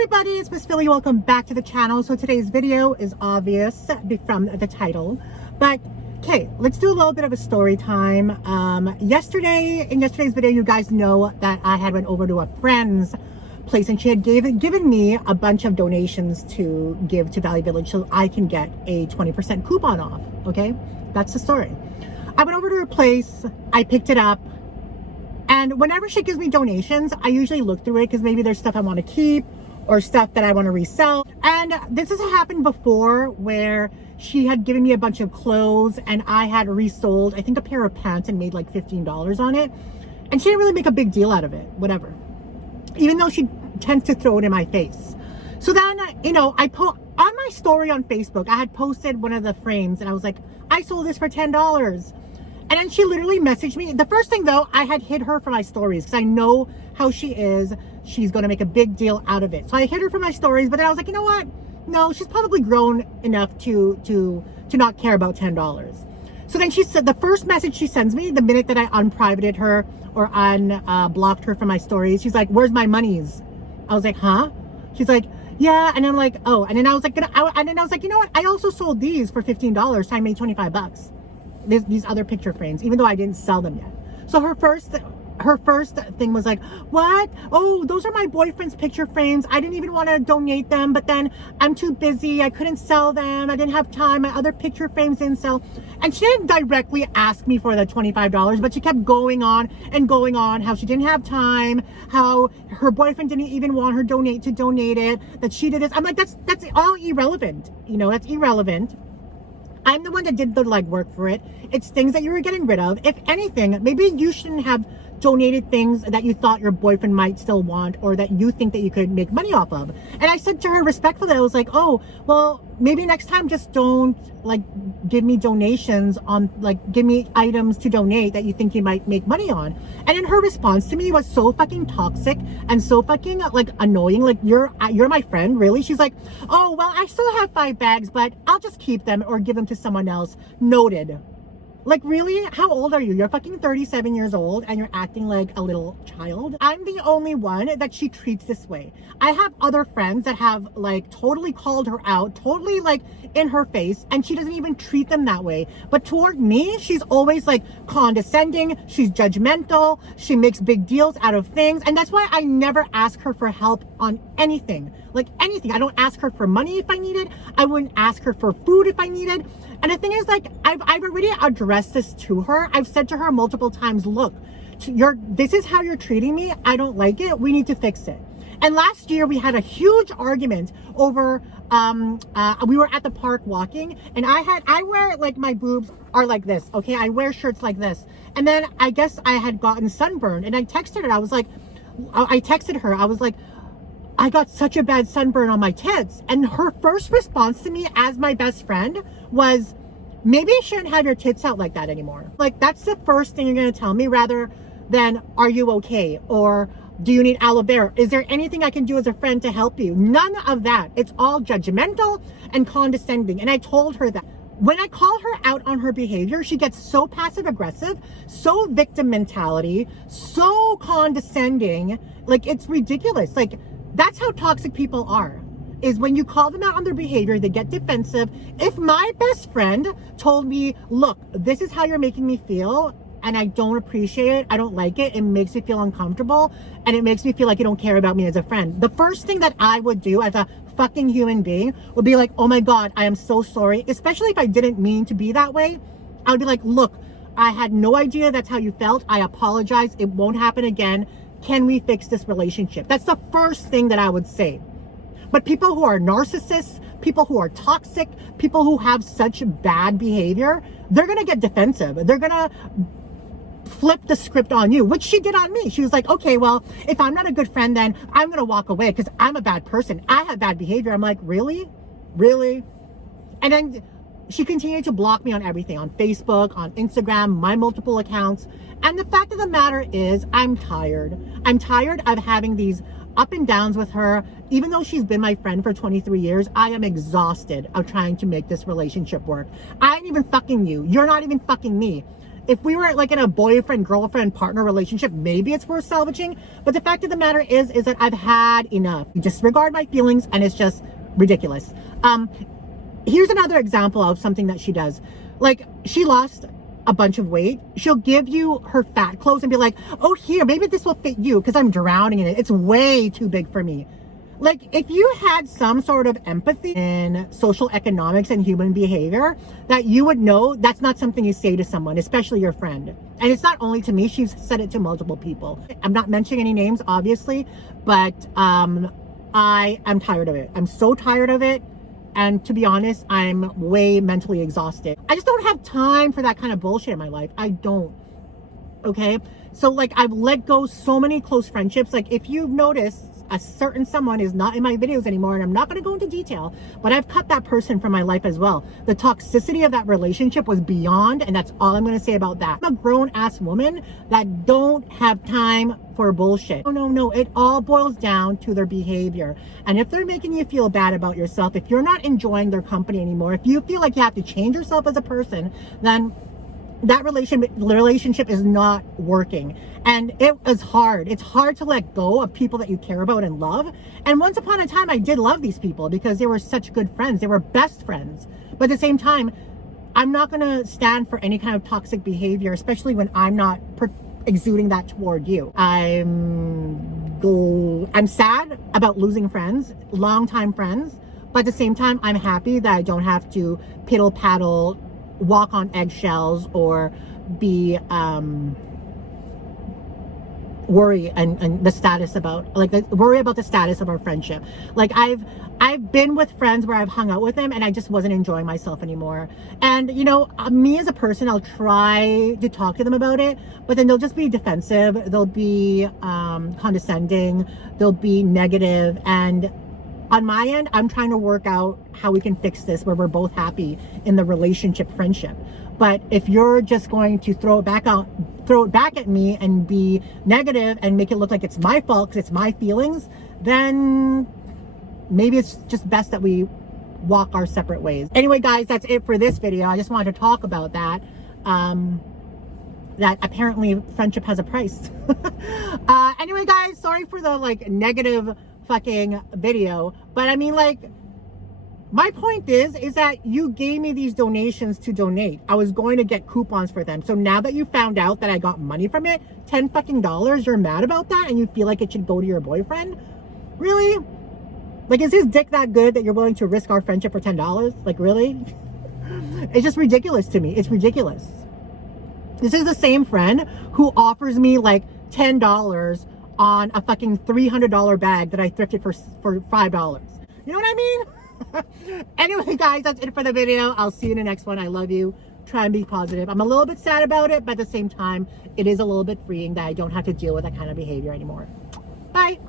everybody, it's Miss Philly. Welcome back to the channel. So today's video is obvious from the title, but okay, let's do a little bit of a story time. In yesterday's video, you guys know that I had went over to a friend's place and she had given me a bunch of donations to give to Valley Village so I can get a 20% coupon off. Okay, that's the story. I went over to her place, I picked it up, and whenever she gives me donations, I usually look through it because maybe there's stuff I want to keep or stuff that I want to resell. And this has happened before where she had given me a bunch of clothes and I had resold, I think, a pair of pants and made like $15 on it. And she didn't really make a big deal out of it, whatever. Even though she tends to throw it in my face. So then, you know, on my story on Facebook, I had posted one of the frames and I was like, I sold this for $10. And then she literally messaged me. The first thing though, I had hid her from my stories because I know how she is. She's going to make a big deal out of it. So I hid her from my stories, but then I was like, you know what? No, she's probably grown enough to not care about $10. So then she said, the first message she sends me, the minute that I unprivated her or blocked her from my stories, she's like, where's my monies? I was like, huh? She's like, yeah. And I'm like, oh. And then I was like, you know what? I also sold these for $15. So I made 25 bucks. These other picture frames, even though I didn't sell them yet. So her first thing was like, what? Oh, those are my boyfriend's picture frames. I didn't even want to donate them, but then I'm too busy. I couldn't sell them. I didn't have time. My other picture frames didn't sell. And she didn't directly ask me for the $25, but she kept going on and going on how she didn't have time, how her boyfriend didn't even want her to donate it, that she did this. I'm like, that's all irrelevant. You know, that's irrelevant. I'm the one that did the legwork for it. It's things that you were getting rid of. If anything, maybe you shouldn't have donated things that you thought your boyfriend might still want or that you think that you could make money off of. And I said to her respectfully, I was like, oh, well, maybe next time just don't like give me donations on, like, give me items to donate that you think you might make money on. And then her response to me was so fucking toxic and so fucking like annoying. Like, you're my friend, really? She's like, oh, well, I still have 5 bags, but I'll just keep them or give them to someone else. Noted. Like, really? How old are you? You're fucking 37 years old and you're acting like a little child. I'm the only one that she treats this way. I have other friends that have like totally called her out, totally like in her face, and she doesn't even treat them that way. But toward me, she's always like condescending. She's judgmental. She makes big deals out of things. And that's why I never ask her for help on anything. Like anything. I don't ask her for money if I need it. I wouldn't ask her for food if I needed. And the thing is, like, I've already addressed this to her. I've said to her multiple times, look, this is how you're treating me. I don't like it. We need to fix it. And last year we had a huge argument over, we were at the park walking and I wear, like, my boobs are like this. Okay. I wear shirts like this. And then I guess I had gotten sunburned and I texted her. I was like, I got such a bad sunburn on my tits. And her first response to me as my best friend was, maybe you shouldn't have your tits out like that anymore. Like, that's the first thing you're going to tell me, rather than, are you okay? Or do you need aloe vera? Is there anything I can do as a friend to help you? None of that. It's all judgmental and condescending. And I told her that. When I call her out on her behavior, she gets so passive aggressive, so victim mentality, so condescending. Like, it's ridiculous. Like, that's how toxic people are, is when you call them out on their behavior, they get defensive. If my best friend told me, look, this is how you're making me feel, and I don't appreciate it, I don't like it, it makes me feel uncomfortable, and it makes me feel like you don't care about me as a friend, the first thing that I would do as a fucking human being would be like, oh my God, I am so sorry. Especially if I didn't mean to be that way. I would be like, look, I had no idea that's how you felt. I apologize. It won't happen again. Can we fix this relationship? That's the first thing that I would say. But people who are narcissists, people who are toxic, people who have such bad behavior, they're going to get defensive. They're going to flip the script on you, which she did on me. She was like, okay, well, if I'm not a good friend, then I'm going to walk away because I'm a bad person. I have bad behavior. I'm like, really? Really? And then she continued to block me on everything, on Facebook, on Instagram, my multiple accounts. And the fact of the matter is, I'm tired. I'm tired of having these up and downs with her. Even though she's been my friend for 23 years, I am exhausted of trying to make this relationship work. I ain't even fucking you. You're not even fucking me. If we were like in a boyfriend, girlfriend, partner relationship, maybe it's worth salvaging. But the fact of the matter is that I've had enough. You disregard my feelings and it's just ridiculous. Here's another example of something that she does. Like, she lost a bunch of weight. She'll give you her fat clothes and be like, oh, here, maybe this will fit you because I'm drowning in it. It's way too big for me. Like, if you had some sort of empathy in social economics and human behavior, that you would know that's not something you say to someone, especially your friend. And it's not only to me, she's said it to multiple people. I'm not mentioning any names, obviously, but I am tired of it. I'm so tired of it. And to be honest, I'm way mentally exhausted. I just don't have time for that kind of bullshit in my life. I don't. Okay? So, like, I've let go so many close friendships. Like, if you've noticed, a certain someone is not in my videos anymore, and I'm not going to go into detail, but I've cut that person from my life as well. The toxicity of that relationship was beyond, and that's all I'm going to say about that. I'm a grown-ass woman that don't have time for bullshit. No. It all boils down to their behavior. And if they're making you feel bad about yourself, if you're not enjoying their company anymore, if you feel like you have to change yourself as a person, then that relationship is not working. And it is hard. It's hard to let go of people that you care about and love. And once upon a time, I did love these people because they were such good friends. They were best friends. But at the same time, I'm not going to stand for any kind of toxic behavior, especially when I'm not exuding that toward you. I'm sad about losing friends, longtime friends. But at the same time, I'm happy that I don't have to piddle paddle, walk on eggshells, or be worry and the status about, like, worry about the status of our friendship. Like, I've been with friends where I've hung out with them and I just wasn't enjoying myself anymore. And you know, me as a person, I'll try to talk to them about it, but then they'll just be defensive, they'll be condescending, they'll be negative. And on my end, I'm trying to work out how we can fix this where we're both happy in the relationship, friendship. But if you're just going to throw it back at me and be negative and make it look like it's my fault because it's my feelings, then maybe it's just best that we walk our separate ways. Anyway, guys, that's it for this video. I just wanted to talk about that. That apparently friendship has a price. Anyway, guys, sorry for the like negative fucking video, but I mean, like, my point is that you gave me these donations to donate. I was going to get coupons for them. So now that you found out that I got money from it, $10 fucking, you're mad about that and you feel like it should go to your boyfriend? Really? Like, is his dick that good that you're willing to risk our friendship for $10? Like, really? It's just ridiculous to me. It's ridiculous. This is the same friend who offers me like $10 on a fucking $300 bag that I thrifted for $5. You know what I mean? Anyway, guys, that's it for the video. I'll see you in the next one. I love you. Try and be positive. I'm a little bit sad about it, but at the same time, it is a little bit freeing that I don't have to deal with that kind of behavior anymore. Bye.